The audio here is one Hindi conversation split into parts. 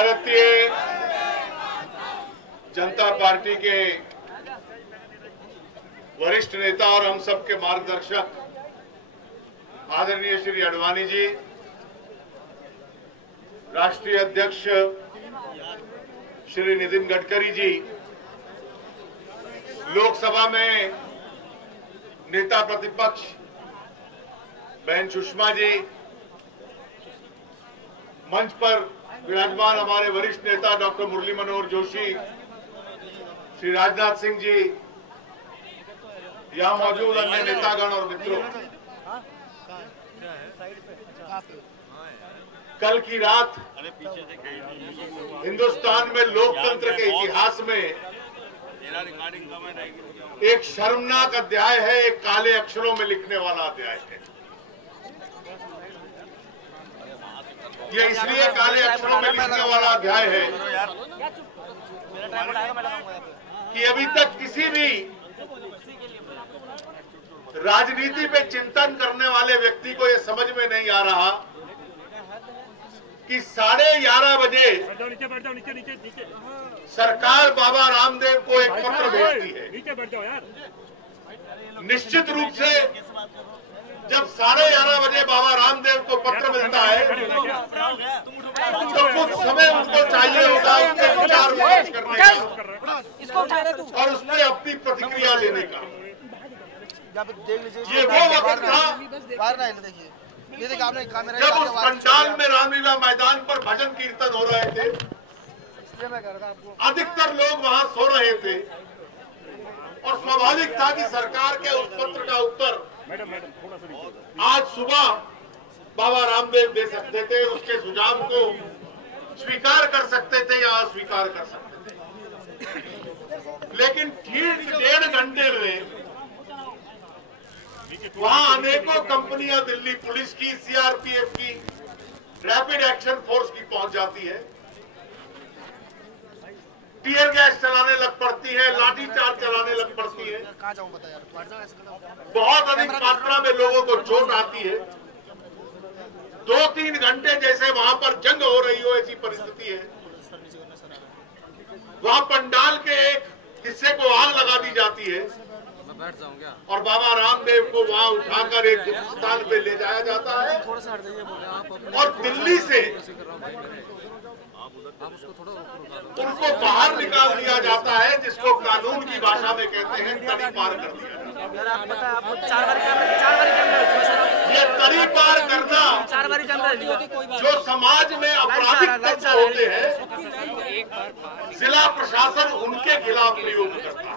भारतीय जनता पार्टी के वरिष्ठ नेता और हम सबके मार्गदर्शक आदरणीय श्री आडवाणी जी, राष्ट्रीय अध्यक्ष श्री नितिन गडकरी जी, लोकसभा में नेता प्रतिपक्ष बहन सुषमा जी, मंच पर विराजमान हमारे वरिष्ठ नेता डॉक्टर मुरली मनोहर जोशी, श्री राजनाथ सिंह जी, यहाँ मौजूद अन्य नेतागण और मित्रों, कल की रात हिंदुस्तान में लोकतंत्र के इतिहास में एक शर्मनाक अध्याय है, एक काले अक्षरों में लिखने वाला अध्याय है। ये इसलिए काले अक्षरों में लिखने वाला अध्याय है कि अभी तक किसी भी राजनीति पे चिंतन करने वाले व्यक्ति को ये समझ में नहीं आ रहा कि 11:30 बजे सरकार बाबा रामदेव को एक पत्र भेजती है। निश्चित रूप से जब 11:30 बजे बाबा रामदेव को पत्र मिलता है तो कुछ समय उनको चाहिए होता है उसके विचार विमर्श करने का और उसमें अपनी प्रतिक्रिया लेने का। ये वो वक्त था जब उस पंडाल में रामलीला मैदान पर भजन कीर्तन हो रहे थे, अधिकतर लोग वहां सो रहे थे और स्वाभाविक था कि सरकार के उस पत्र का उत्तर आज सुबह बाबा रामदेव दे सकते थे, उसके सुझाव को स्वीकार कर सकते थे या अस्वीकार कर सकते थे। लेकिन ठीक 1.5 घंटे में वहां अनेकों कंपनियां दिल्ली पुलिस की, सीआरपीएफ की, रैपिड एक्शन फोर्स की पहुंच जाती है, टीयर गैस चलाने लग पड़ती है, लाठीचार्ज चलाने लग पड़ती है, बहुत अधिक मात्रा में लोगों को चोट आती है। 2-3 घंटे जैसे वहां पर जंग हो रही हो ऐसी परिस्थिति है। वहां पंडाल के एक हिस्से को आग लगा दी जाती है और बाबा रामदेव को वहां उठाकर एक स्थान पे ले जाया जाता है और दिल्ली से उनको बाहर निकाल दिया जाता है, जिसको कानून की भाषा में कहते हैं तड़ी पार कर दिया जाता है। ये तड़ी पार करना जो समाज में आपराधिक तत्व होते हैं, जिला प्रशासन उनके खिलाफ प्रयोग करता है।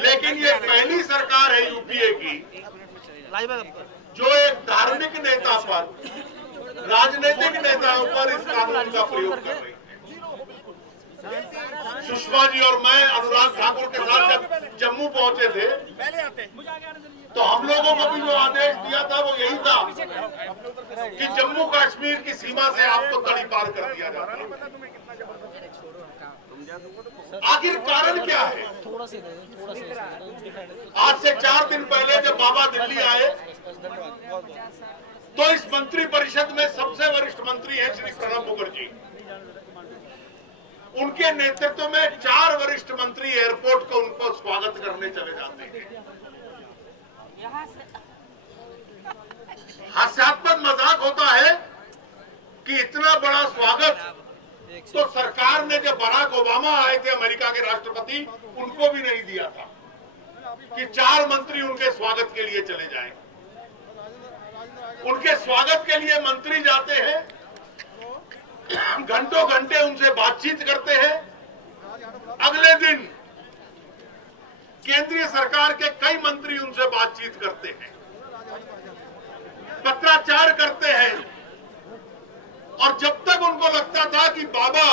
लेकिन ये पहली सरकार है यूपीए की जो एक धार्मिक नेता पर, राजनीतिक नेताओं पर इस कानून का प्रयोग कर रही है। सुषमा जी और मैं अनुराग ठाकुर के साथ जब जम्मू पहुंचे थे तो हम लोगों को भी जो आदेश दिया था वो यही था कि जम्मू कश्मीर की सीमा से आपको तड़ी पार कर दिया जाता है। आखिर कारण क्या है? आज से 4 दिन पहले जब बाबा दिल्ली आए तो इस मंत्री परिषद में सबसे वरिष्ठ मंत्री हैं श्री प्रणब मुखर्जी। उनके नेतृत्व में 4 वरिष्ठ मंत्री एयरपोर्ट को उनको स्वागत करने चले जाते हैं। हास्यास्पद मजाक होता है कि इतना बड़ा स्वागत तो सरकार ने जब बराक ओबामा आए थे अमेरिका के राष्ट्रपति, उनको भी नहीं दिया था कि 4 मंत्री उनके स्वागत के लिए चले जाएं। उनके स्वागत के लिए मंत्री जाते हैं, घंटों घंटे उनसे बातचीत करते हैं। अगले दिन केंद्रीय सरकार के कई मंत्री उनसे बातचीत करते हैं, पत्राचार करते हैं और जब तक उनको लगता था कि बाबा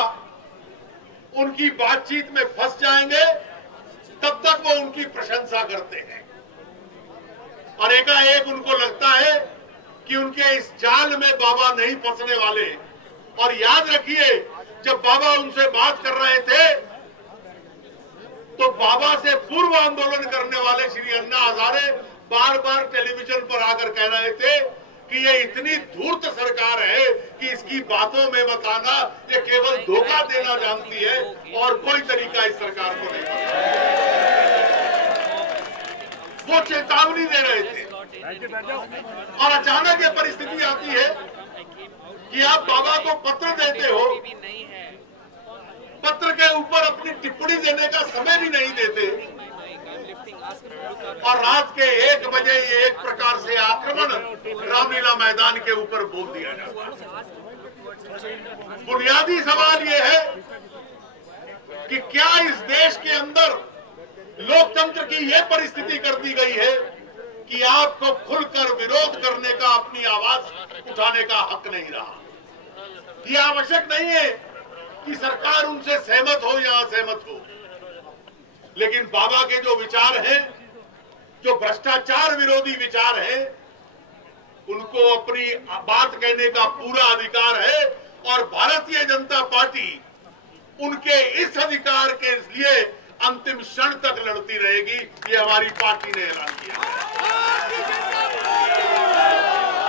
उनकी बातचीत में फंस जाएंगे तब तक वो उनकी प्रशंसा करते हैं और एकाएक उनको लगता है कि उनके इस जाल में बाबा नहीं फंसने वाले। और याद रखिए, जब बाबा उनसे बात कर रहे थे तो बाबा से पूर्व आंदोलन करने वाले श्री अन्ना हजारे बार बार टेलीविजन पर आकर कह रहे थे कि कि ये इतनी धूर्त सरकार है कि इसकी बातों में मत आना, ये केवल धोखा देना जानती है और कोई तरीका इस सरकार को नहीं पता। वो चेतावनी दे रहे थे और अचानक ये परिस्थिति आती है कि आप बाबा को पत्र देते हो, पत्र के ऊपर अपनी टिप्पणी देने का समय भी नहीं देते और रात के 1 बजे ये एक प्रकार से आक्रमण रामलीला मैदान के ऊपर बोल दिया जाता है। बुनियादी सवाल ये है कि क्या इस देश के अंदर लोकतंत्र की यह परिस्थिति कर दी गई है कि आपको खुलकर विरोध करने का, अपनी आवाज उठाने का हक नहीं रहा। यह आवश्यक नहीं है कि सरकार उनसे सहमत हो या असहमत हो, लेकिन बाबा के जो विचार हैं, जो भ्रष्टाचार विरोधी विचार हैं, उनको अपनी बात कहने का पूरा अधिकार है और भारतीय जनता पार्टी उनके इस अधिकार के लिए अंतिम क्षण तक लड़ती रहेगी। ये हमारी पार्टी ने ऐलान किया।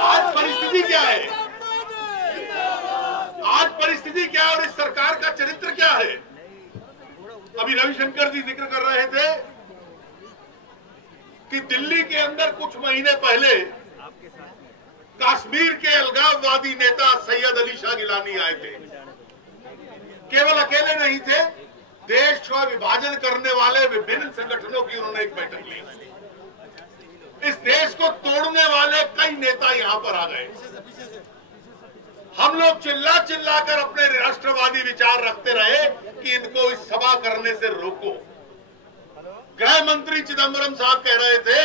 आज परिस्थिति क्या है? आज परिस्थिति क्या है और इस सरकार का चरित्र क्या है? अभी रविशंकर जी जिक्र कर रहे थे कि दिल्ली के अंदर कुछ महीने पहले कश्मीर के अलगाववादी नेता सैयद अली शाह गिलानी आए थे। केवल अकेले नहीं थे, देश का विभाजन करने वाले विभिन्न संगठनों की उन्होंने एक बैठक ली। इस देश को तोड़ने वाले कई नेता यहां पर आ गए। हम लोग चिल्ला चिल्ला कर अपने राष्ट्रवादी विचार रखते रहे कि इनको इस सभा करने से रोको। गृह मंत्री चिदंबरम साहब कह रहे थे,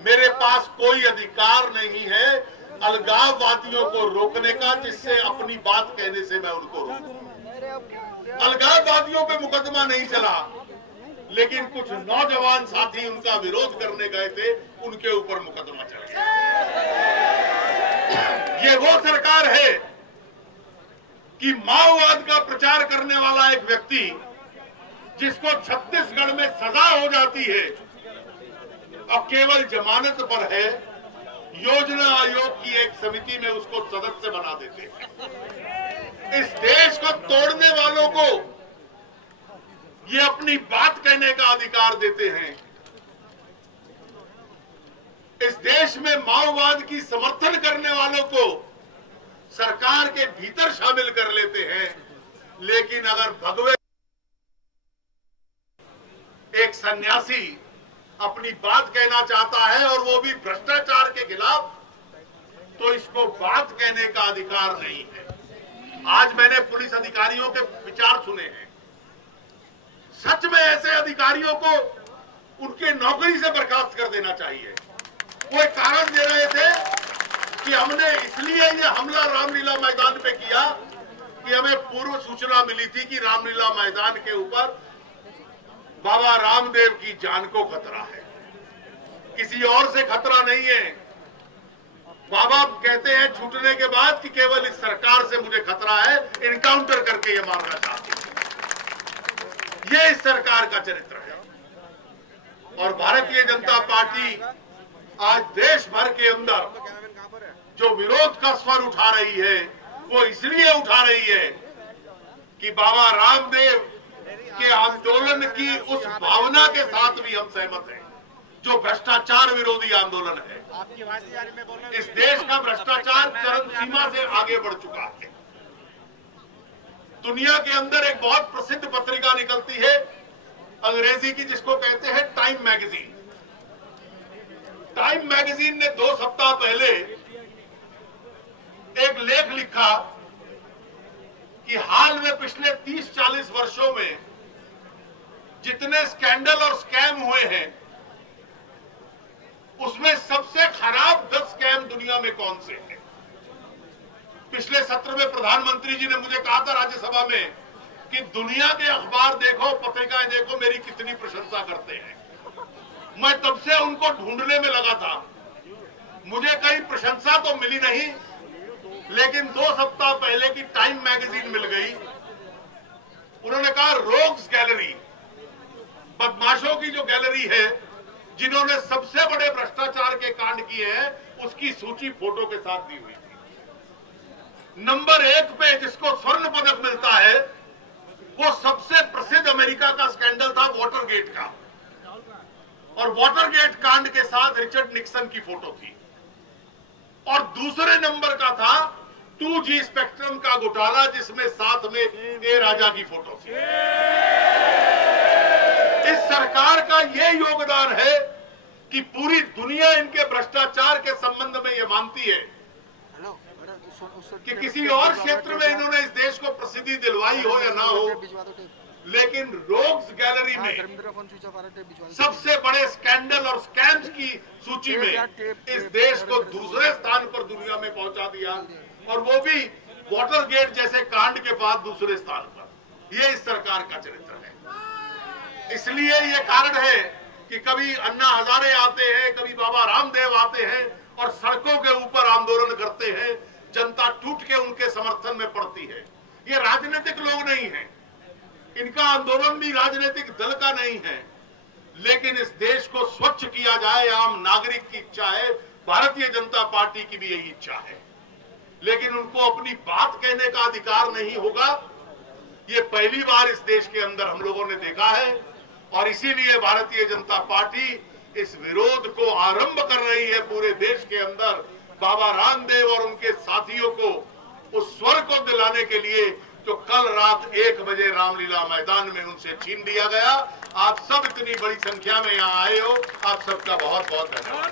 मेरे पास कोई अधिकार नहीं है अलगाववादियों को रोकने का, जिससे अपनी बात कहने से मैं उनको रोकूं। अलगाववादियों पे मुकदमा नहीं चला, लेकिन कुछ नौजवान साथी उनका विरोध करने गए थे, उनके ऊपर मुकदमा चल गया। ये वो सरकार है कि माओवाद का प्रचार करने वाला एक व्यक्ति जिसको छत्तीसगढ़ में सजा हो जाती है और केवल जमानत पर है, योजना आयोग की एक समिति में उसको सदस्य बना देते हैं। इस देश को तोड़ने वालों को ये अपनी बात कहने का अधिकार देते हैं। इस देश में माओवाद की समर्थन करने वालों को सरकार के भीतर शामिल कर लेते हैं, लेकिन अगर भगवे एक सन्यासी अपनी बात कहना चाहता है और वो भी भ्रष्टाचार के खिलाफ, तो इसको बात कहने का अधिकार नहीं है। आज मैंने पुलिस अधिकारियों के विचार सुने हैं। सच में ऐसे अधिकारियों को उनके नौकरी से बर्खास्त कर देना चाहिए। वो एक कारण दे रहे थे कि हमने इसलिए ये हमला रामलीला मैदान पे किया कि हमें पूर्व सूचना मिली थी कि रामलीला मैदान के ऊपर बाबा रामदेव की जान को खतरा है, किसी और से खतरा नहीं है। बाबा कहते हैं छूटने के बाद कि केवल इस सरकार से मुझे खतरा है, इनकाउंटर करके ये मारना चाहते हैं। ये इस सरकार का चरित्र है। और भारतीय जनता पार्टी आज देश भर के अंदर जो विरोध का स्वर उठा रही है, वो इसलिए उठा रही है कि बाबा रामदेव के आंदोलन की उस भावना के साथ भी हम सहमत हैं, जो भ्रष्टाचार विरोधी आंदोलन है। इस देश का भ्रष्टाचार चरम सीमा से आगे बढ़ चुका है। दुनिया के अंदर एक बहुत प्रसिद्ध पत्रिका निकलती है अंग्रेजी की, जिसको कहते हैं टाइम मैगजीन। टाइम मैगजीन ने 2 सप्ताह पहले एक लेख लिखा कि हाल में पिछले 30-40 वर्षों में जितने स्कैंडल और स्कैम हुए हैं, उसमें सबसे खराब 10 स्कैम दुनिया में कौन से हैं। पिछले सत्र में प्रधानमंत्री जी ने मुझे कहा था राज्यसभा में कि दुनिया के अखबार देखो, पत्रिकाएं देखो, मेरी कितनी प्रशंसा करते हैं। मैं तब से उनको ढूंढने में लगा था। मुझे कहीं प्रशंसा तो मिली नहीं, लेकिन 2 सप्ताह पहले की टाइम मैगजीन मिल गई। उन्होंने कहा रोग्स गैलरी, बदमाशों की जो गैलरी है, जिन्होंने सबसे बड़े भ्रष्टाचार के कांड किए हैं, उसकी सूची फोटो के साथ दी हुई थी। नंबर 1 पे जिसको स्वर्ण पदक मिलता है वो सबसे प्रसिद्ध अमेरिका का स्कैंडल था वाटरगेट का, और वाटरगेट कांड के साथ रिचर्ड निक्सन की फोटो थी। और दूसरे नंबर का था 2G स्पेक्ट्रम का घोटाला, जिसमें साथ में ए राजा की फोटो थी। इस सरकार का यह योगदान है कि पूरी दुनिया इनके भ्रष्टाचार के संबंध में यह मानती है कि किसी और क्षेत्र में इन्होंने इस देश को प्रसिद्धि दिलवाई हो या ना हो, लेकिन रोग्स गैलरी में सबसे बड़े स्कैंडल और स्कैम्स की सूची में इस देश को दूसरे स्थान पर दुनिया में पहुंचा दिया, और वो भी वाटरगेट जैसे कांड के बाद दूसरे स्थान पर। ये इस सरकार का चरित्र है। इसलिए ये कारण है कि कभी अन्ना हजारे आते हैं, कभी बाबा रामदेव आते हैं और सड़कों के ऊपर आंदोलन करते हैं, जनता टूट के उनके समर्थन में पड़ती है। ये राजनीतिक लोग नहीं हैं, इनका आंदोलन भी राजनीतिक दल का नहीं है, लेकिन इस देश को स्वच्छ किया जाए आम नागरिक की इच्छा है। भारतीय जनता पार्टी की भी यही इच्छा है, लेकिन उनको अपनी बात कहने का अधिकार नहीं होगा। ये पहली बार इस देश के अंदर हम लोगों ने देखा है, और इसीलिए भारतीय जनता पार्टी इस विरोध को आरंभ कर रही है पूरे देश के अंदर, बाबा रामदेव और उनके साथियों को उस स्वर को दिलाने के लिए जो कल रात 1 बजे रामलीला मैदान में उनसे छीन लिया गया। आप सब इतनी बड़ी संख्या में यहाँ आए हो, आप सबका बहुत बहुत धन्यवाद।